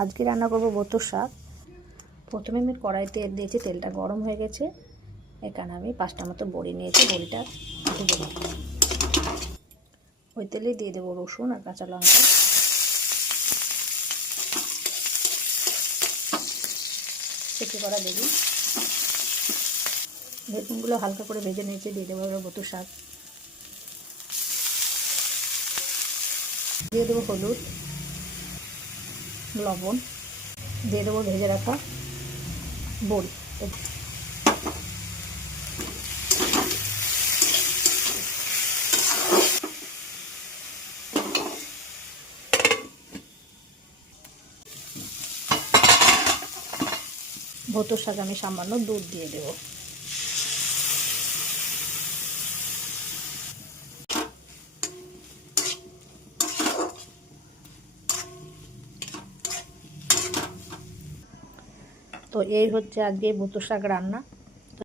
আজকে রান্না করব বতুর শাক। প্রথমে আমি কড়াইতে তেল দিয়েছি, তেলটা গরম হয়ে গেছে। এখানে আমি 5টা মতো বড়ি নিয়েছি, বড়িটা ভেজে নেব। ওই তেলে দিয়ে দেবো রসুন আর কাঁচা লঙ্কা, কুচি করা বেগুন। বেগুনগুলো হালকা করে ভেজে নিয়েছি, দিয়ে দেবো এবার বতুর শাক, দিয়ে দেবো হলুদ, লবণ, দিয়ে দেবো ভেজে রাখা বড়ি। বতুর শাক আমি সামান্য দুধ দিয়ে দেব। তো এই হচ্ছে আজকে বতুর শাক রান্না।